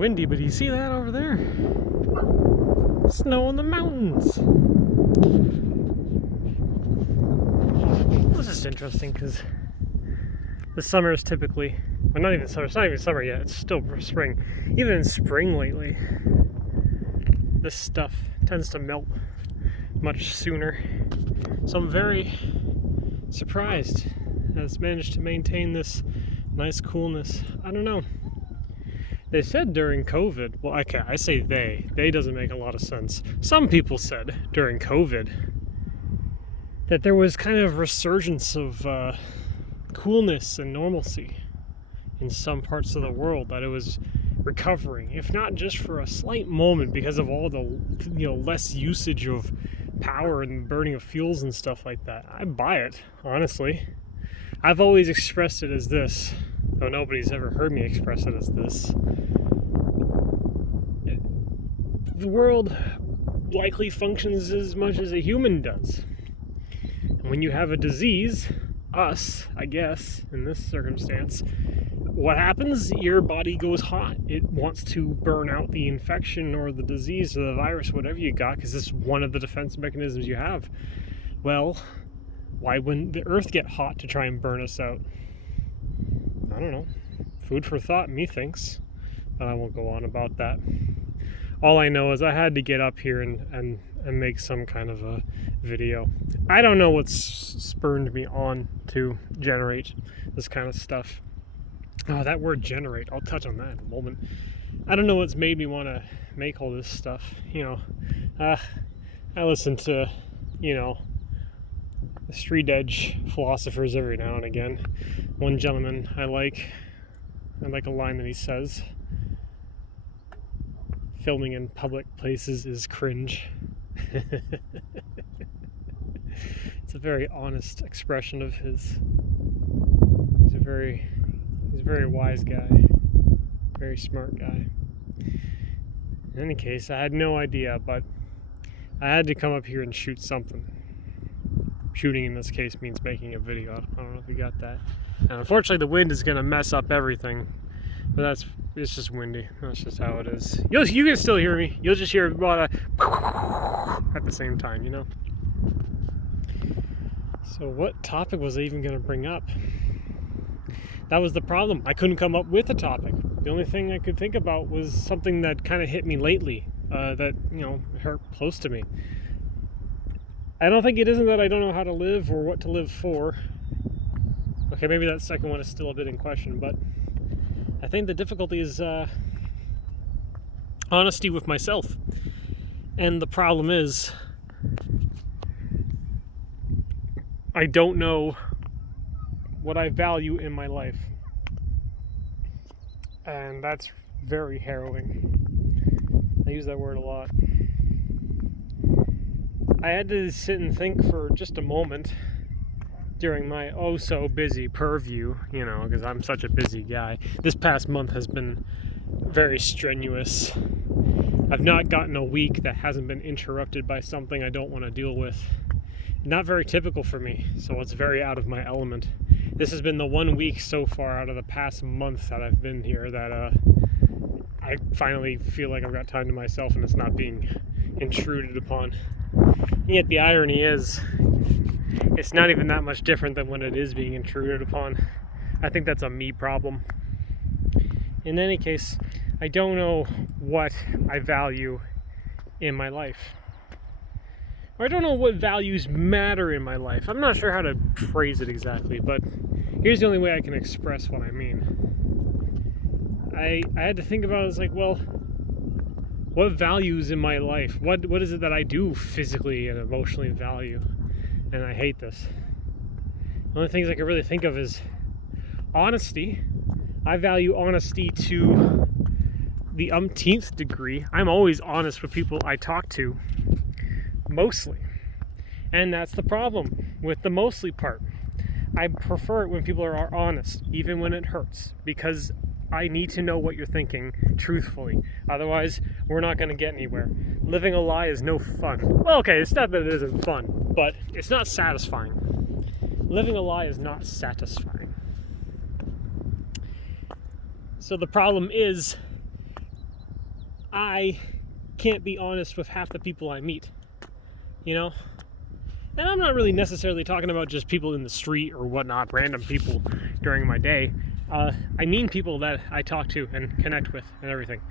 windy, but you see that over there? Snow in the mountains. It's just interesting because the summer is typically, well, not even summer, it's not even summer yet, it's still spring. Even in spring lately, this stuff tends to melt much sooner. So I'm very surprised that it's managed to maintain this nice coolness. I don't know. They said during COVID, well, okay, I say they doesn't make a lot of sense. Some people said during COVID that there was kind of resurgence of coolness and normalcy in some parts of the world, that it was recovering, if not just for a slight moment because of all the less usage of power and burning of fuels and stuff like that. I buy it, honestly. I've always expressed it as this, though nobody's ever heard me express it as this. The world likely functions as much as a human does. And when you have a disease, us, I guess, in this circumstance, what happens? Your body goes hot. It wants to burn out the infection or the disease or the virus, whatever you got, because it's one of the defense mechanisms you have. Well, why wouldn't the earth get hot to try and burn us out? I don't know. Food for thought, methinks. But I won't go on about that. All I know is I had to get up here and make some kind of a video. I don't know what's spurred me on to generate this kind of stuff. Oh, that word generate, I'll touch on that in a moment. I don't know what's made me want to make all this stuff. I listen to, the street edge philosophers every now and again. One gentleman I like a line that he says: filming in public places is cringe. It's a very honest expression of his. He's a very wise guy, very smart guy. In any case, I had no idea, but I had to come up here and shoot something. Shooting in this case means making a video. I don't know if you got that. And unfortunately, the wind is going to mess up everything, but it's just windy. That's just how it is. You can still hear me. You'll just hear a lot of at the same time, So what topic was I even going to bring up? That was the problem. I couldn't come up with a topic. The only thing I could think about was something that kind of hit me lately, that hurt close to me. I don't think it isn't that I don't know how to live or what to live for. Okay, maybe that second one is still a bit in question, but I think the difficulty is honesty with myself. And the problem is, I don't know what I value in my life. And that's very harrowing. I use that word a lot. I had to sit and think for just a moment during my oh-so-busy purview, because I'm such a busy guy. This past month has been very strenuous. I've not gotten a week that hasn't been interrupted by something I don't want to deal with. Not very typical for me, so it's very out of my element. This has been the 1 week so far out of the past month that I've been here that I finally feel like I've got time to myself and it's not being intruded upon. And yet the irony is, it's not even that much different than when it is being intruded upon. I think that's a me problem. In any case, I don't know what I value in my life. Or I don't know what values matter in my life. I'm not sure how to phrase it exactly, but here's the only way I can express what I mean. I had to think about it. It's like, well, what values in my life? What is it that I do physically and emotionally value? And I hate this. The only things I can really think of is honesty. I value honesty to the umpteenth degree. I'm always honest with people I talk to. Mostly. And that's the problem with the mostly part. I prefer it when people are honest, even when it hurts, because I need to know what you're thinking truthfully. Otherwise, we're not going to get anywhere. Living a lie is no fun. Well, okay, it's not that it isn't fun, but it's not satisfying. Living a lie is not satisfying. So the problem is, I can't be honest with half the people I meet, you know? And I'm not really necessarily talking about just people in the street or whatnot, random people during my day. I mean people that I talk to and connect with and everything.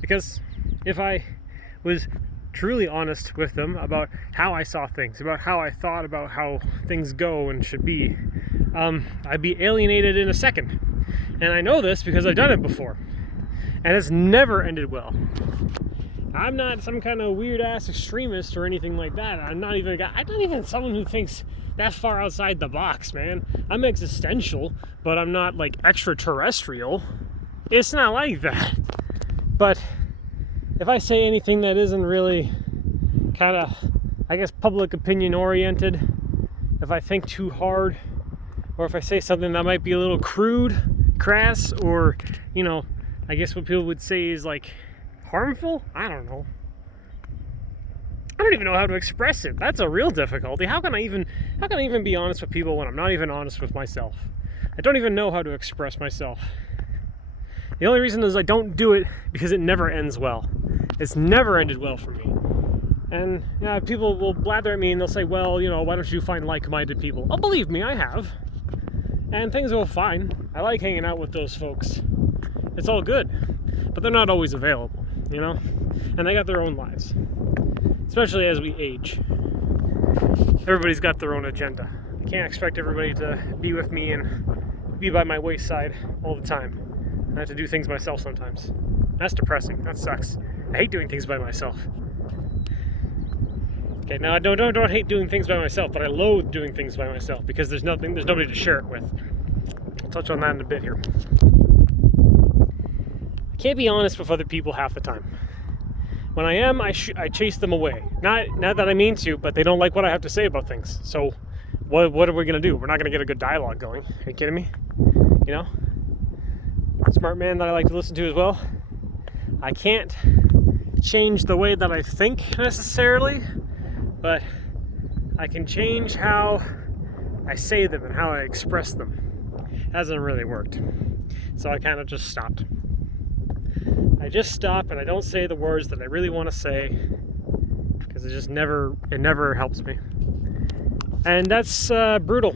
Because if I was truly honest with them about how I saw things, about how I thought about how things go and should be, I'd be alienated in a second. And I know this because I've done it before. And it's never ended well. I'm not some kind of weird ass extremist or anything like that. I'm not even someone who thinks that far outside the box, man. I'm existential, but I'm not like extraterrestrial. It's not like that. But if I say anything that isn't really kind of, I guess, public opinion oriented, if I think too hard, or if I say something that might be a little crude, crass, or, you know, I guess what people would say is like harmful? I don't know. I don't even know how to express it. That's a real difficulty. How can I even be honest with people when I'm not even honest with myself? I don't even know how to express myself. The only reason is I don't do it because it never ends well. It's never ended well for me. And yeah, people will blather at me and they'll say, well, you know, why don't you find like-minded people? Oh, believe me, I have. And things go fine. I like hanging out with those folks. It's all good. But they're not always available, you know? And they got their own lives. Especially as we age. Everybody's got their own agenda. I can't expect everybody to be with me and be by my wayside all the time. I have to do things myself sometimes. That's depressing. That sucks. I hate doing things by myself. Okay, now I don't hate doing things by myself, but I loathe doing things by myself because there's nobody to share it with. I'll touch on that in a bit here. I can't be honest with other people half the time. When I am, I chase them away. Not that I mean to, but they don't like what I have to say about things. So what are we going to do? We're not going to get a good dialogue going. Are you kidding me? You know? Smart man that I like to listen to as well. I can't change the way that I think necessarily, but I can change how I say them and how I express them. It hasn't really worked. So I kind of just stopped. I just stop and I don't say the words that I really want to say because it never helps me. And that's brutal.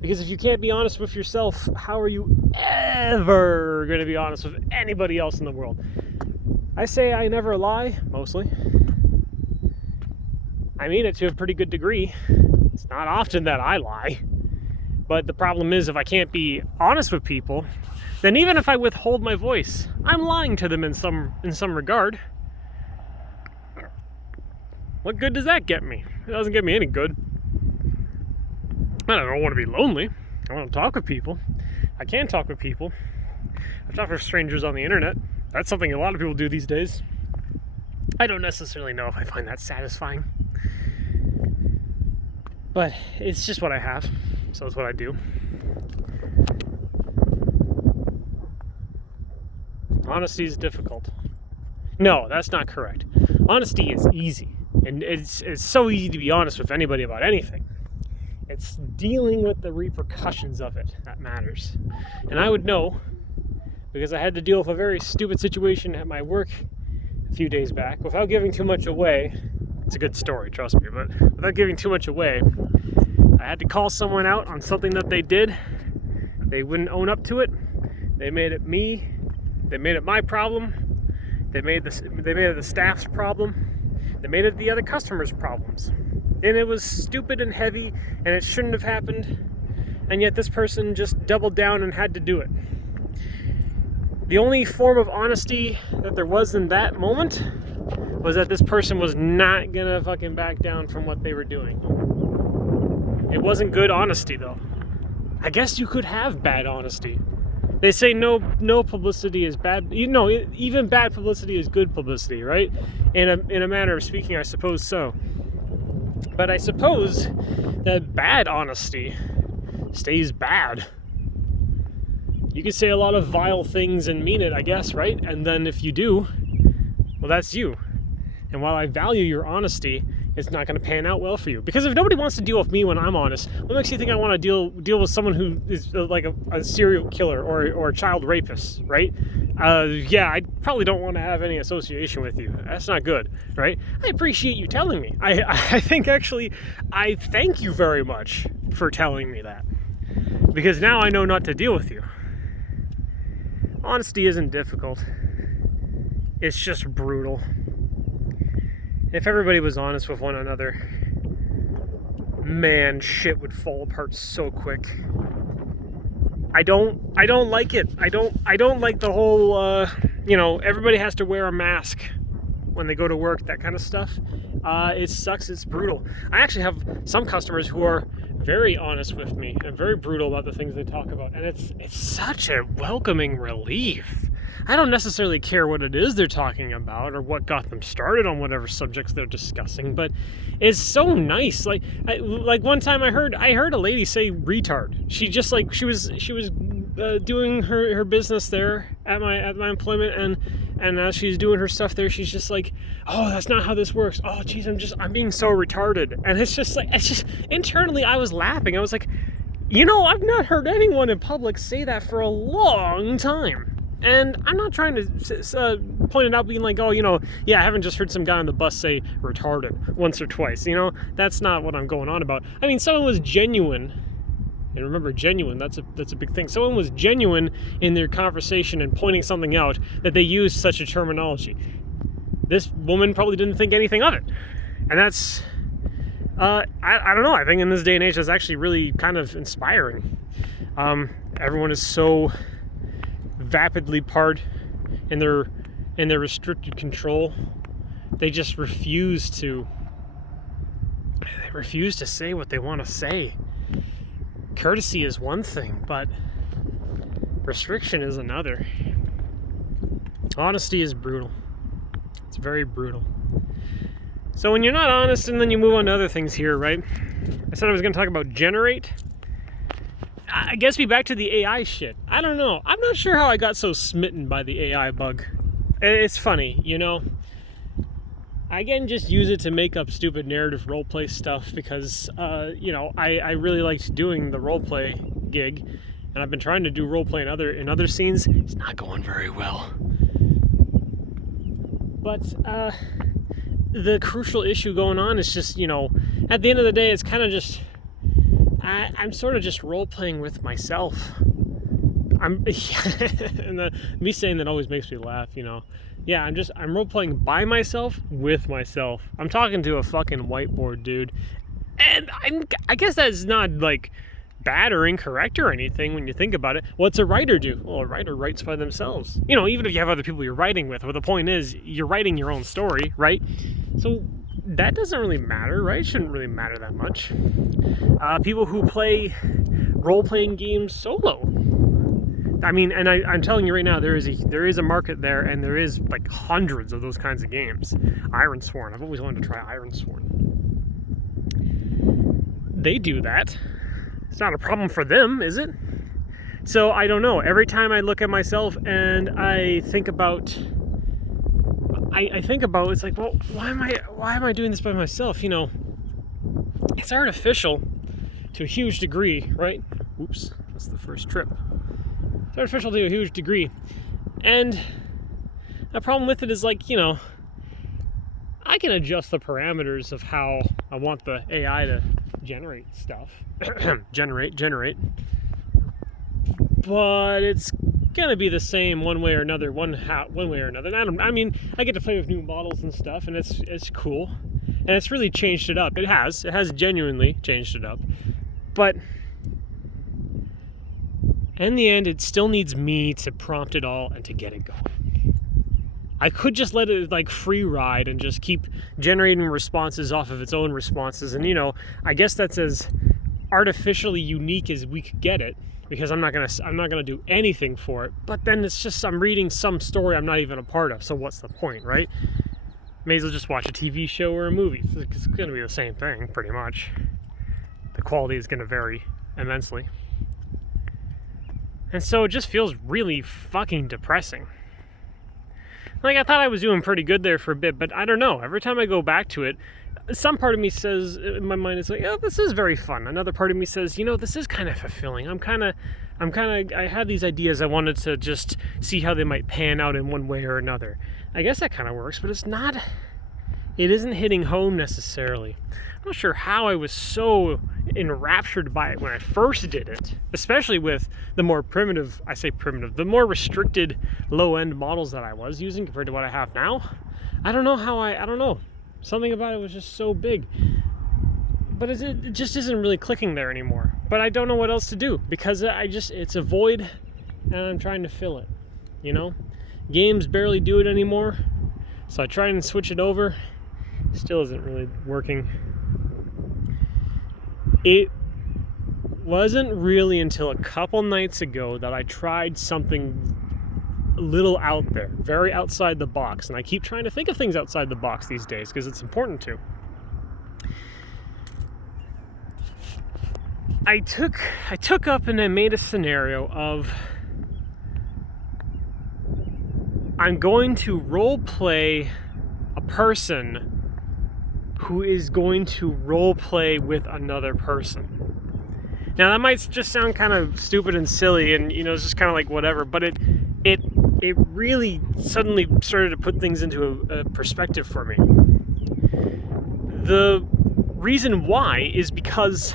Because if you can't be honest with yourself, how are you ever going to be honest with anybody else in the world? I say I never lie, mostly. I mean it to a pretty good degree. It's not often that I lie. But the problem is if I can't be honest with people, then even if I withhold my voice, I'm lying to them in some regard. What good does that get me? It doesn't get me any good. I don't want to be lonely. I want to talk with people. I can talk with people. I've talked with strangers on the internet. That's something a lot of people do these days. I don't necessarily know if I find that satisfying. But it's just what I have. So it's what I do. Honesty is difficult. No, that's not correct. Honesty is easy. And it's so easy to be honest with anybody about anything. It's dealing with the repercussions of it that matters. And I would know, because I had to deal with a very stupid situation at my work a few days back, without giving too much away. It's a good story, trust me, but without giving too much away, I had to call someone out on something that they did. They wouldn't own up to it. They made it me. They made it my problem. They made it the staff's problem. They made it the other customers' problems. And it was stupid and heavy, and it shouldn't have happened. And yet this person just doubled down and had to do it. The only form of honesty that there was in that moment was that this person was not gonna fucking back down from what they were doing. It wasn't good honesty, though. I guess you could have bad honesty. They say no publicity is bad. You know, even bad publicity is good publicity, right? In a manner of speaking, I suppose so. But I suppose that bad honesty stays bad. You could say a lot of vile things and mean it, I guess, right? And then if you do, well, that's you. And while I value your honesty, it's not going to pan out well for you. Because if nobody wants to deal with me when I'm honest, what makes you think I want to deal with someone who is like a serial killer or a child rapist, right? Yeah, I probably don't want to have any association with you. That's not good, right? I appreciate you telling me. I think actually, I thank you very much for telling me that. Because now I know not to deal with you. Honesty isn't difficult. It's just brutal. If everybody was honest with one another, man, shit would fall apart so quick. I don't like it. I don't like the whole, everybody has to wear a mask when they go to work, that kind of stuff. It sucks. It's brutal. I actually have some customers who are very honest with me and very brutal about the things they talk about, and it's such a welcoming relief. I don't necessarily care what it is they're talking about or what got them started on whatever subjects they're discussing, but it's so nice. Like one time I heard a lady say retard. She just she was doing her business there at my employment, and as she's doing her stuff there, she's just like, oh, that's not how this works. Oh, geez, I'm being so retarded. And it's just internally I was laughing. I was like, I've not heard anyone in public say that for a long time. And I'm not trying to point it out being like, oh, yeah, I haven't just heard some guy on the bus say retarded once or twice. That's not what I'm going on about. I mean, someone was genuine. And remember, genuine, that's a big thing. Someone was genuine in their conversation and pointing something out that they used such a terminology. This woman probably didn't think anything of it. And that's, I don't know, I think in this day and age that's actually really kind of inspiring. Everyone is so vapidly part in their restricted control. They just refuse to say what they want to say. Courtesy is one thing, but restriction is another. Honesty is brutal. It's very brutal. So when you're not honest and then you move on to other things here, right? I said I was going to talk about generate. I guess be back to the AI shit. I don't know. I'm not sure how I got so smitten by the AI bug. It's funny, I can just use it to make up stupid narrative roleplay stuff because, I really liked doing the roleplay gig, and I've been trying to do roleplay in other scenes. It's not going very well. But the crucial issue going on is just, at the end of the day, it's kind of just, I'm sort of just role-playing with myself. And me saying that always makes me laugh, Yeah, I'm role-playing by myself, with myself. I'm talking to a fucking whiteboard, dude. And I guess that's not, bad or incorrect or anything when you think about it. What's a writer do? Well, a writer writes by themselves. Even if you have other people you're writing with, well, the point is, you're writing your own story, right? So that doesn't really matter, right? It shouldn't really matter that much. People who play role-playing games solo. I mean, and I'm telling you right now, there is a market there, and there is hundreds of those kinds of games. Ironsworn. I've always wanted to try Ironsworn. They do that. It's not a problem for them, is it? So I don't know. Every time I look at myself and I think about, it's like, well, why am I doing this by myself? It's artificial to a huge degree, right? Oops, that's the first trip. It's artificial to a huge degree. And the problem with it is I can adjust the parameters of how I want the AI to generate stuff. generate. But it's gonna be the same one way or another, one way or another. And I get to play with new models and stuff, and it's cool. And it's really changed it up. It has genuinely changed it up. But in the end, it still needs me to prompt it all and to get it going. I could just let it free ride and just keep generating responses off of its own responses. And I guess that's as artificially unique as we could get it, because I'm not gonna do anything for it. But then it's just I'm reading some story I'm not even a part of. So what's the point, right? May as well just watch a TV show or a movie. It's gonna be the same thing, pretty much. The quality is gonna vary immensely. And so it just feels really fucking depressing. I thought I was doing pretty good there for a bit, but I don't know. Every time I go back to it, some part of me says, in my mind, it's like, oh, this is very fun. Another part of me says, this is kind of fulfilling. I had these ideas. I wanted to just see how they might pan out in one way or another. I guess that kind of works, but it isn't hitting home necessarily. I'm not sure how I was so enraptured by it when I first did it, especially with the more the more restricted low-end models that I was using compared to what I have now. I don't know. Something about it was just so big. But it just isn't really clicking there anymore. But I don't know what else to do, because it's a void and I'm trying to fill it, Games barely do it anymore. So I tried and switch it over. Still isn't really working. It wasn't really until a couple nights ago that I tried something a little out there, very outside the box. And I keep trying to think of things outside the box these days because it's important to. I took up and I made a scenario of I'm going to role play a person who is going to role play with another person. Now that might just sound kind of stupid and silly, and it's just kind of like whatever, but it really suddenly started to put things into a perspective for me. The reason why is because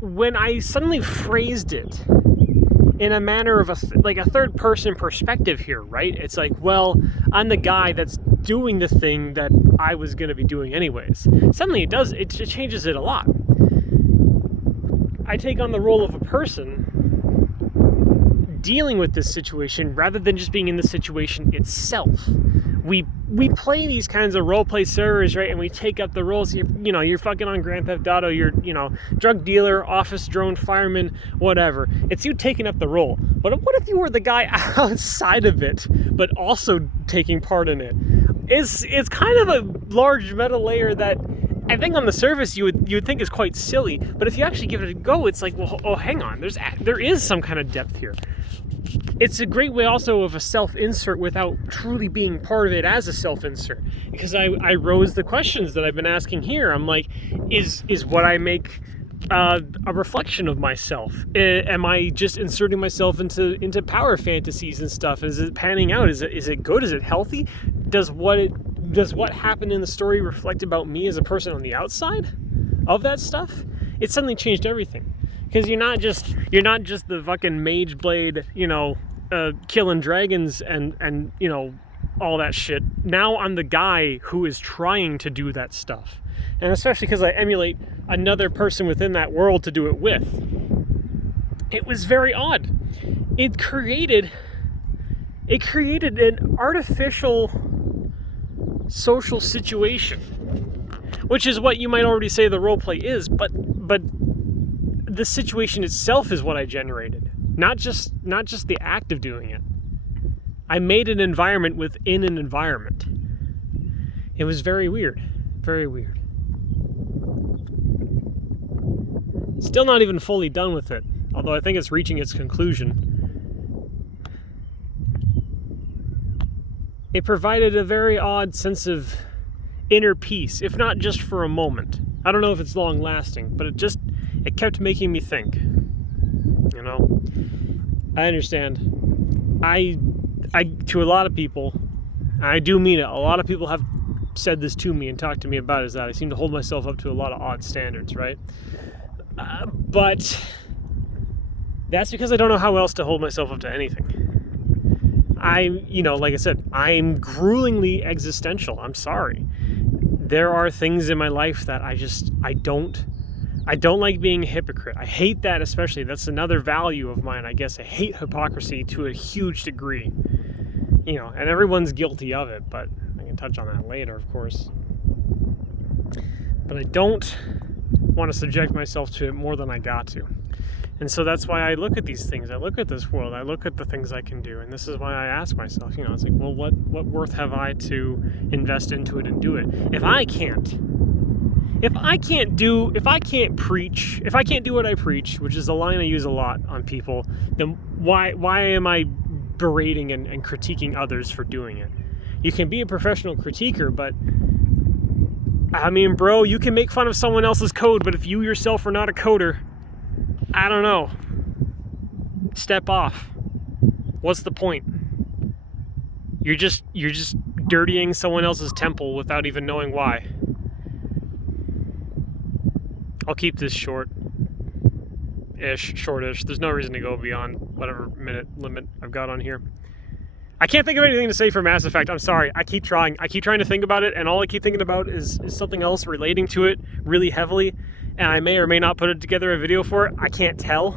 when I suddenly phrased it in a manner of a third person perspective here, right? It's like, well, I'm the guy that's doing the thing that I was going to be doing anyways. Suddenly it changes it a lot. I take on the role of a person dealing with this situation rather than just being in the situation itself. We play these kinds of roleplay servers, right? And we take up the roles. You're fucking on Grand Theft Auto. You're, drug dealer, office drone, fireman, whatever. It's you taking up the role. But what if you were the guy outside of it, but also taking part in it? It's kind of a large meta layer that I think on the surface you would think is quite silly. But if you actually give it a go, it's like, well, oh, hang on. There is some kind of depth here. It's a great way also of a self-insert without truly being part of it as a self-insert. Because I rose the questions that I've been asking here. I'm like, is what I make a reflection of myself? Am I just inserting myself into power fantasies and stuff? Is it panning out? Is it good? Is it healthy? Does what happened in the story reflect about me as a person on the outside of that stuff? It suddenly changed everything. Because you're not just the fucking mage blade, killing dragons and all that shit. Now I'm the guy who is trying to do that stuff. And especially because I emulate another person within that world to do it with. It was very odd. It created an artificial social situation, which is what you might already say the roleplay is, but the situation itself is what I generated, not just the act of doing it. I made an environment within an environment. It was very weird, very weird. Still not even fully done with it, although I think it's reaching its conclusion. It provided a very odd sense of inner peace, if not just for a moment. I don't know if it's long lasting, but it kept making me think. I understand. I to a lot of people, I do mean it, a lot of people have said this to me and talked to me about it, is that I seem to hold myself up to a lot of odd standards, right? But that's because I don't know how else to hold myself up to anything. Like I said, I'm gruelingly existential. I'm sorry. There are things in my life that I don't like being a hypocrite. I hate that, especially. That's another value of mine, I guess. I hate hypocrisy to a huge degree. And everyone's guilty of it, but I can touch on that later, of course. But I don't want to subject myself to it more than I got to. And so that's why I look at these things. I look at this world. I look at the things I can do. And this is why I ask myself, it's like, well, what worth have I to invest into it and do it? If I can't preach, if I can't do what I preach, which is a line I use a lot on people, then why am I berating and critiquing others for doing it? You can be a professional critiquer, but I mean, bro, you can make fun of someone else's code, but if you yourself are not a coder, I don't know. Step off. What's the point? You're just dirtying someone else's temple without even knowing why. I'll keep this shortish. There's no reason to go beyond whatever minute limit I've got on here. I can't think of anything to say for Mass Effect. I'm sorry. I keep trying to think about it, and all I keep thinking about is something else relating to it really heavily, and I may or may not put together a video for it. I can't tell.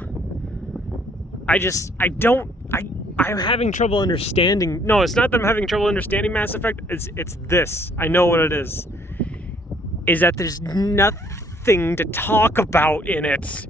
I'm having trouble understanding. No, it's not that I'm having trouble understanding Mass Effect. It's this. I know what it is. Is that there's nothing to talk about in it.